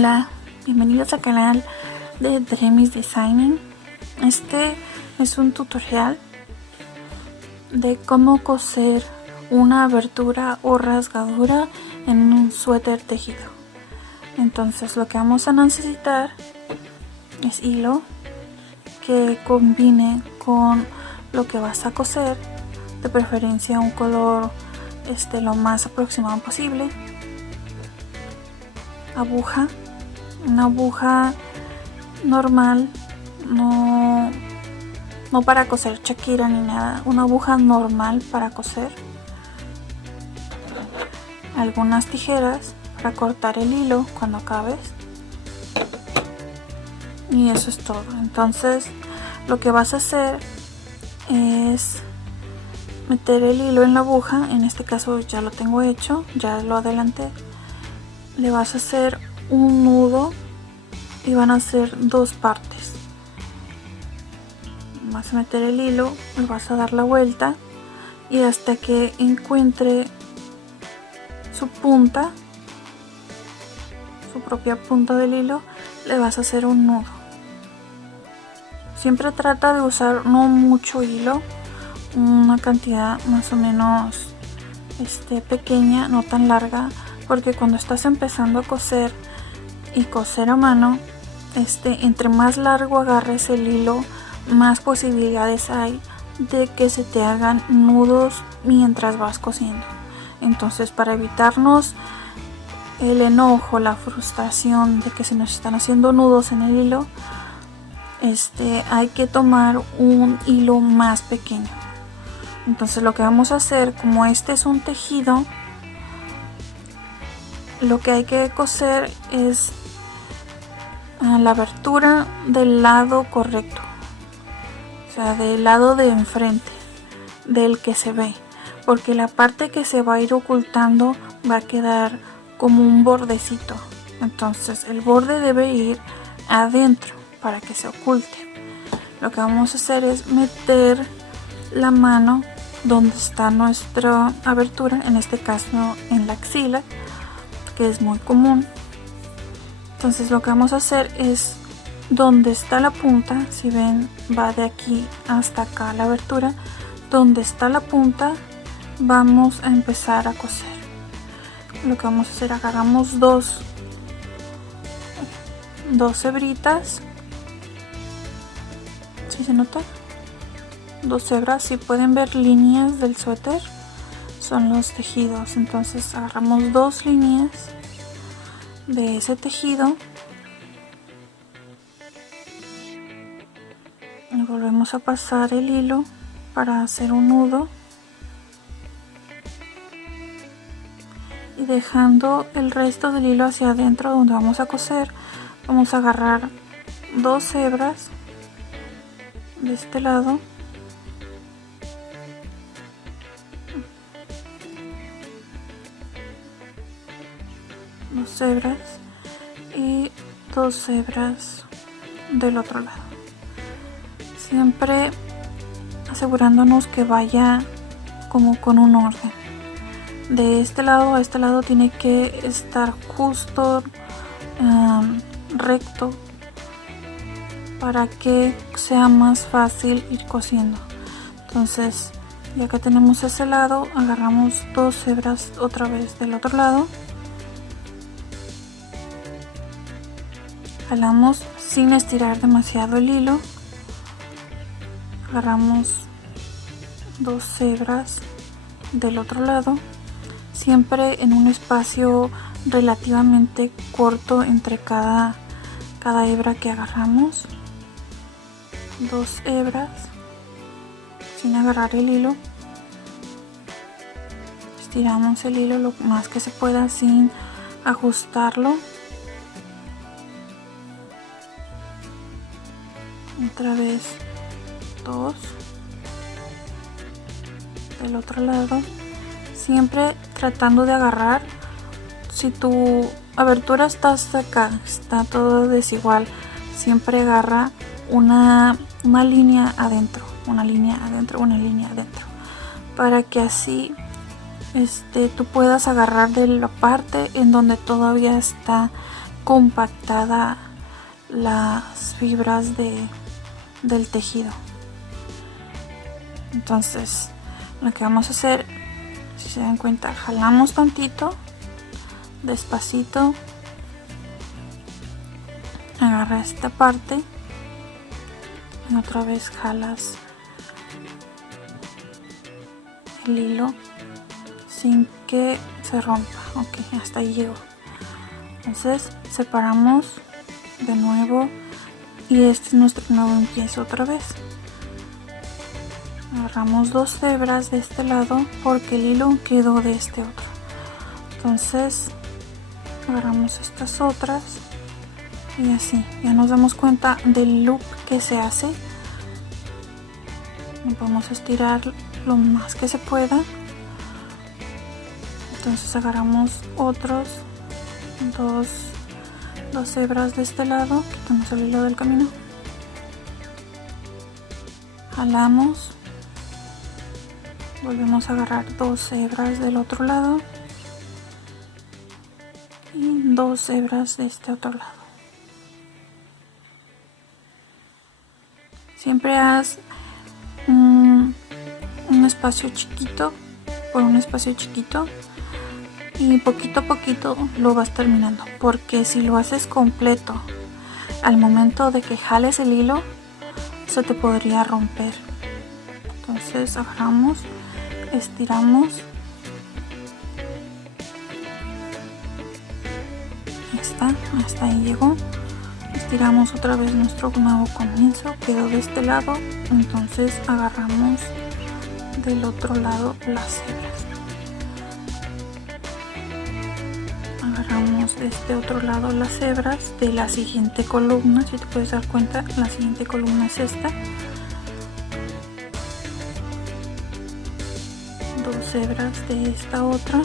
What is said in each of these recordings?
Hola, bienvenidos al canal de Dremis Designing. Este es un tutorial de cómo coser una abertura o rasgadura en un suéter tejido. Entonces lo que vamos a necesitar es hilo que combine con lo que vas a coser, de preferencia un color lo más aproximado posible. Aguja, una aguja normal, no para coser Shakira ni nada, una aguja normal para coser, algunas tijeras para cortar el hilo cuando acabes, y eso es todo. Entonces lo que vas a hacer es meter el hilo en la aguja. En este caso ya lo tengo hecho, ya lo adelanté. Le vas a hacer un nudo y van a ser dos partes. Vas a meter el hilo, le vas a dar la vuelta y hasta que encuentre su punta, su propia punta del hilo, le vas a hacer un nudo. Siempre trata de usar no mucho hilo, una cantidad más o menos pequeña, no tan larga, porque cuando estás empezando a coser y coser a mano, entre más largo agarres el hilo, más posibilidades hay de que se te hagan nudos mientras vas cosiendo. Entonces, para evitarnos el enojo, la frustración de que se nos están haciendo nudos en el hilo, hay que tomar un hilo más pequeño. Entonces lo que vamos a hacer, como este es un tejido, lo que hay que coser es la abertura del lado correcto, o sea, del lado de enfrente, del que se ve, porque la parte que se va a ir ocultando va a quedar como un bordecito. Entonces el borde debe ir adentro para que se oculte. Lo que vamos a hacer es meter la mano donde está nuestra abertura, en este caso en la axila, que es muy común. Entonces lo que vamos a hacer es donde está la punta, si ven va de aquí hasta acá la abertura, donde está la punta vamos a empezar a coser. Lo que vamos a hacer, agarramos dos hebritas, ¿sí se nota? Dos hebras. Si pueden ver líneas del suéter, son los tejidos. Entonces agarramos dos líneas de ese tejido y volvemos a pasar el hilo para hacer un nudo, y dejando el resto del hilo hacia adentro donde vamos a coser, vamos a agarrar dos hebras de este lado, dos hebras y dos hebras del otro lado, siempre asegurándonos que vaya como con un orden. De este lado a este lado tiene que estar justo recto para que sea más fácil ir cosiendo. Entonces, ya que tenemos ese lado, agarramos dos hebras otra vez del otro lado, jalamos sin estirar demasiado el hilo, agarramos dos hebras del otro lado, siempre en un espacio relativamente corto entre cada hebra que agarramos, dos hebras sin agarrar el hilo, estiramos el hilo lo más que se pueda sin ajustarlo, otra vez dos del otro lado, siempre tratando de agarrar. Si tu abertura está hasta acá, está todo desigual, siempre agarra una línea adentro, una línea adentro, una línea adentro, para que así tú puedas agarrar de la parte en donde todavía está compactada las fibras del tejido. Entonces lo que vamos a hacer, si se dan cuenta, jalamos tantito, despacito, agarra esta parte y otra vez jalas el hilo sin que se rompa. Ok, hasta ahí llegó. Entonces separamos de nuevo y este es nuestro nuevo empiezo otra vez. Agarramos 2 hebras de este lado porque el hilo quedó de este otro. Entonces agarramos estas otras y así ya nos damos cuenta del loop que se hace. Lo podemos estirar lo más que se pueda. Entonces agarramos otros dos hebras de este lado, quitamos el hilo del camino, jalamos, volvemos a agarrar 2 hebras del otro lado y 2 hebras de este otro lado. Siempre haz un espacio chiquito por un espacio chiquito y poquito a poquito lo vas terminando, porque si lo haces completo al momento de que jales el hilo se te podría romper. Entonces agarramos, estiramos, hasta ahí llegó. Estiramos otra vez nuestro nuevo comienzo, quedó de este lado, entonces agarramos del otro lado las hebras, agarramos de este otro lado las hebras de la siguiente columna. Si te puedes dar cuenta, la siguiente columna es esta. 2 hebras de esta otra,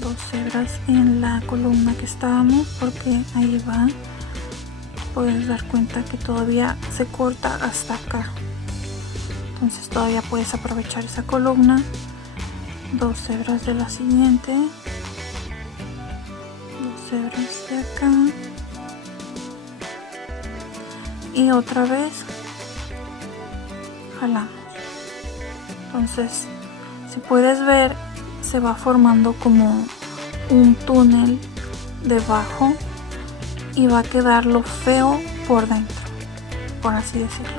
2 hebras en la columna que estábamos, porque ahí va, puedes dar cuenta que todavía se corta hasta acá, entonces todavía puedes aprovechar esa columna. 2 hebras de la siguiente, 2 hebras de acá y otra vez jalamos. Entonces, si puedes ver, se va formando como un túnel debajo y va a quedar lo feo por dentro, por así decirlo,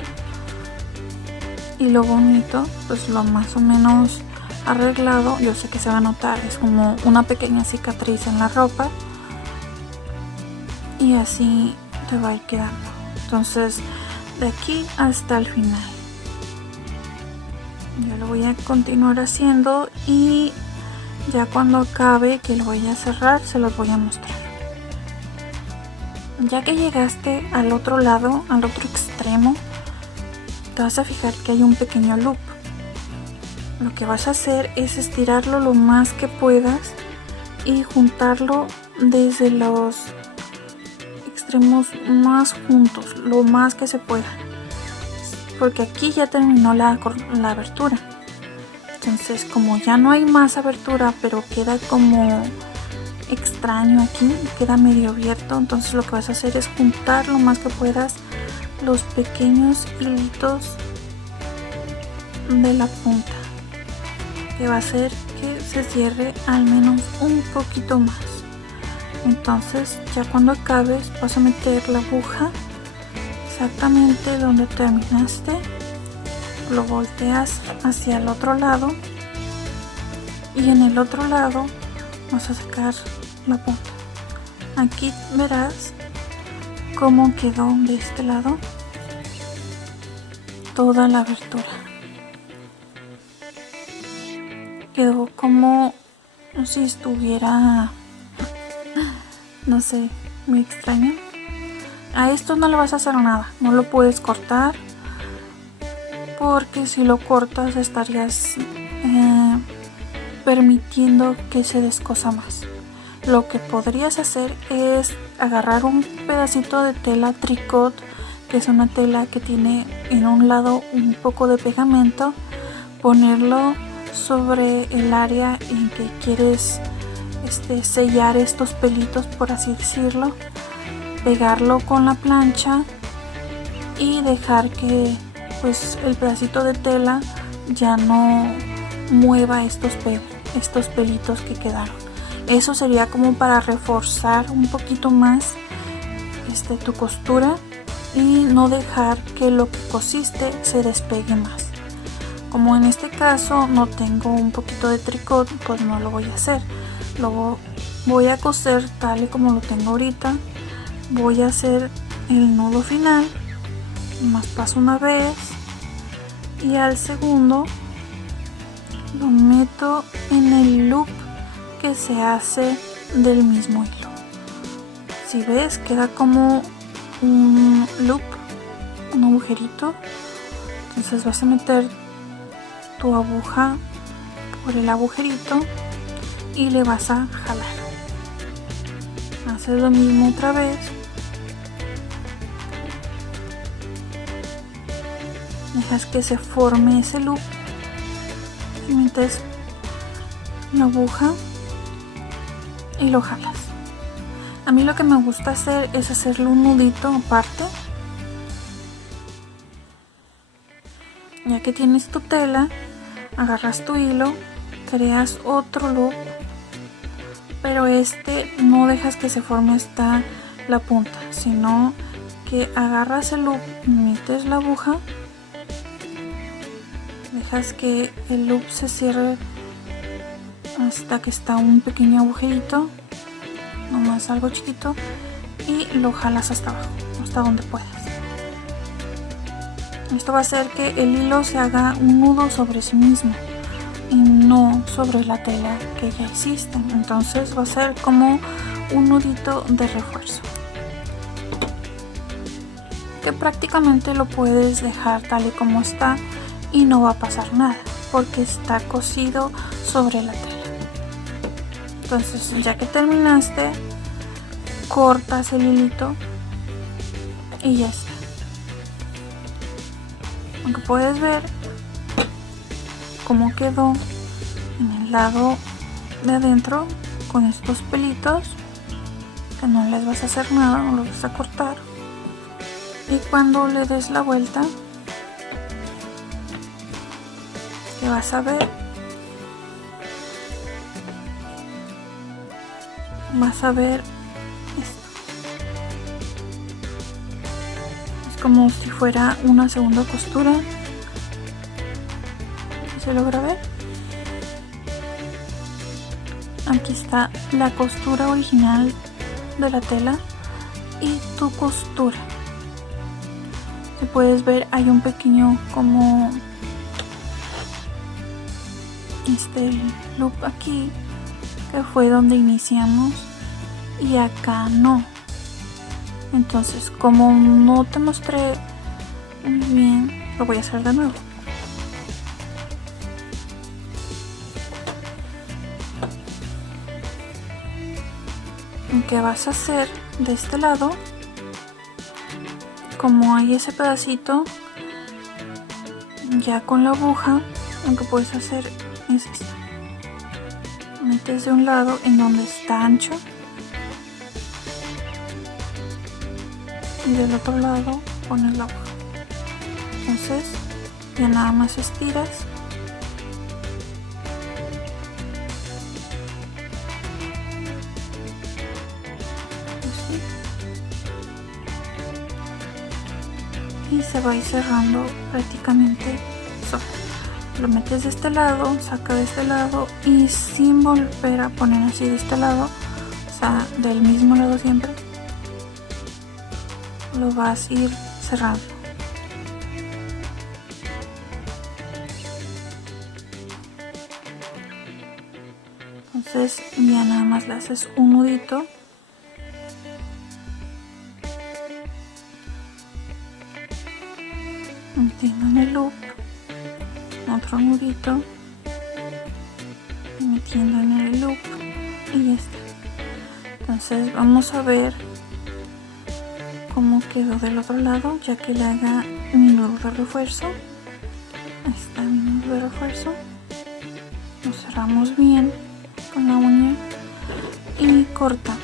y lo bonito, pues lo más o menos arreglado. Yo sé que se va a notar, es como una pequeña cicatriz en la ropa y así te va a ir quedando. Entonces, de aquí hasta el final yo lo voy a continuar haciendo y ya cuando acabe, que lo voy a cerrar, se los voy a mostrar. Ya que llegaste al otro lado, al otro extremo, te vas a fijar que hay un pequeño loop. Lo que vas a hacer es estirarlo lo más que puedas y juntarlo desde los extremos más juntos, lo más que se pueda, porque aquí ya terminó la abertura. Entonces, como ya no hay más abertura, pero queda como extraño aquí, queda medio abierto, entonces lo que vas a hacer es juntar lo más que puedas los pequeños hilitos de la punta, que va a hacer que se cierre al menos un poquito más. Entonces, ya cuando acabes, vas a meter la aguja exactamente donde terminaste, lo volteas hacia el otro lado y en el otro lado vas a sacar la punta. Aquí verás cómo quedó de este lado toda la abertura. Quedó como si estuviera, no sé, muy extraño. A esto no le vas a hacer nada, no lo puedes cortar, porque si lo cortas estarías permitiendo que se descosa más. Lo que podrías hacer es agarrar un pedacito de tela tricot, que es una tela que tiene en un lado un poco de pegamento, ponerlo sobre el área en que quieres sellar estos pelitos, por así decirlo, pegarlo con la plancha y dejar que pues el pedacito de tela ya no mueva estos pelitos que quedaron. Eso sería como para reforzar un poquito más tu costura y no dejar que lo que cosiste se despegue más. Como en este caso no tengo un poquito de tricot, pues no lo voy a hacer. Lo voy a coser tal y como lo tengo ahorita. Voy a hacer el nudo final, más paso una vez y al segundo lo meto en el loop que se hace del mismo hilo. Si ves, queda como un loop, un agujerito. Entonces vas a meter tu aguja por el agujerito y le vas a jalar. Haces lo mismo otra vez. Dejas que se forme ese loop y metes la aguja y lo jalas. A mí lo que me gusta hacer es hacerle un nudito aparte. Ya que tienes tu tela, agarras tu hilo, creas otro loop, pero no dejas que se forme hasta la punta, sino que agarras el loop, metes la aguja, dejas que el loop se cierre hasta que está un pequeño agujerito, nomás algo chiquito, y lo jalas hasta abajo, hasta donde puedas. Esto va a hacer que el hilo se haga un nudo sobre sí mismo y no sobre la tela que ya existe. Entonces va a ser como un nudito de refuerzo, que prácticamente lo puedes dejar tal y como está y no va a pasar nada porque está cosido sobre la tela. Entonces, ya que terminaste, cortas el hilito y ya está. Aunque puedes ver cómo quedó en el lado de adentro con estos pelitos, que no les vas a hacer nada, no los vas a cortar. Y cuando le des la vuelta, que vas a ver, esto. Es como si fuera una segunda costura. ¿Se logra ver? Aquí está la costura original de la tela y tu costura. Si puedes ver, hay un pequeño como loop aquí, que fue donde iniciamos, y acá no. Entonces, como no te mostré muy bien, lo voy a hacer de nuevo. ¿Qué vas a hacer de este lado? Como hay ese pedacito, ya con la aguja, lo que puedes hacer es esto. Metes de un lado en donde está ancho y del otro lado pones la aguja. Entonces ya nada más estiras así, y se va a ir cerrando prácticamente solo. Lo metes de este lado, saca de este lado y sin volver a poner así de este lado, o sea, del mismo lado siempre, lo vas a ir cerrando. Entonces ya nada más le haces un nudito metiendo en el loop, otro nudito y metiendo en el loop y ya está. Entonces vamos a ver cómo quedó del otro lado, ya que le haga mi nudo de refuerzo. Ahí está mi nudo de refuerzo. Lo cerramos bien con la uña cortamos.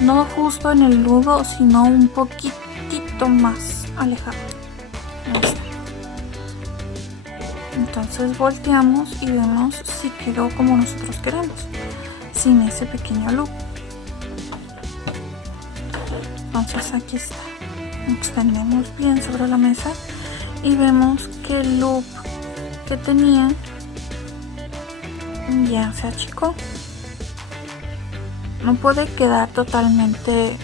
No justo en el nudo, sino un poquitito más alejado. Ahí está. Entonces volteamos y vemos si quedó como nosotros queremos, sin ese pequeño loop. Entonces aquí está. Extendemos bien sobre la mesa y vemos que el loop que tenía ya se achicó. No puede quedar totalmente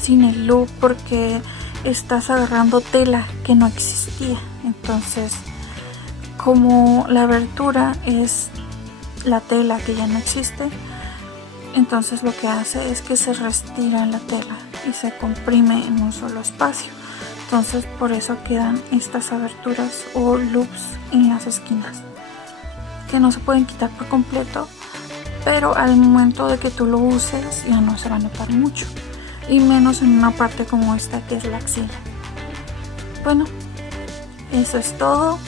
sin el loop porque estás agarrando tela que no existía. Entonces, como la abertura es la tela que ya no existe, entonces lo que hace es que se restira la tela y se comprime en un solo espacio. Entonces por eso quedan estas aberturas o loops en las esquinas que no se pueden quitar por completo, pero al momento de que tú lo uses ya no se va a notar mucho, y menos en una parte como esta que es la axila. Bueno, eso es todo.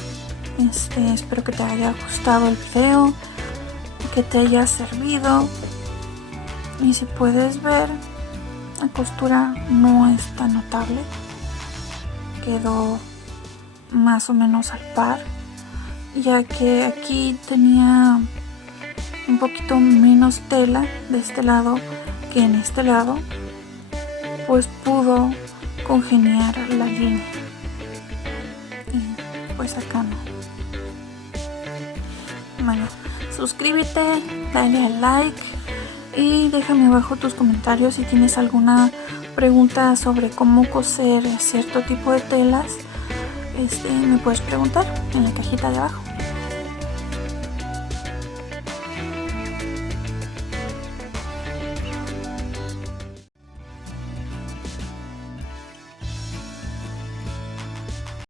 Espero que te haya gustado el video, que te haya servido, y si puedes ver, la costura no es tan notable, quedó más o menos al par, ya que aquí tenía un poquito menos tela de este lado que en este lado, pues pudo congeniar la línea, y pues acá no. Bueno, suscríbete, dale al like y déjame abajo tus comentarios si tienes alguna pregunta sobre cómo coser cierto tipo de telas. Me puedes preguntar en la cajita de abajo.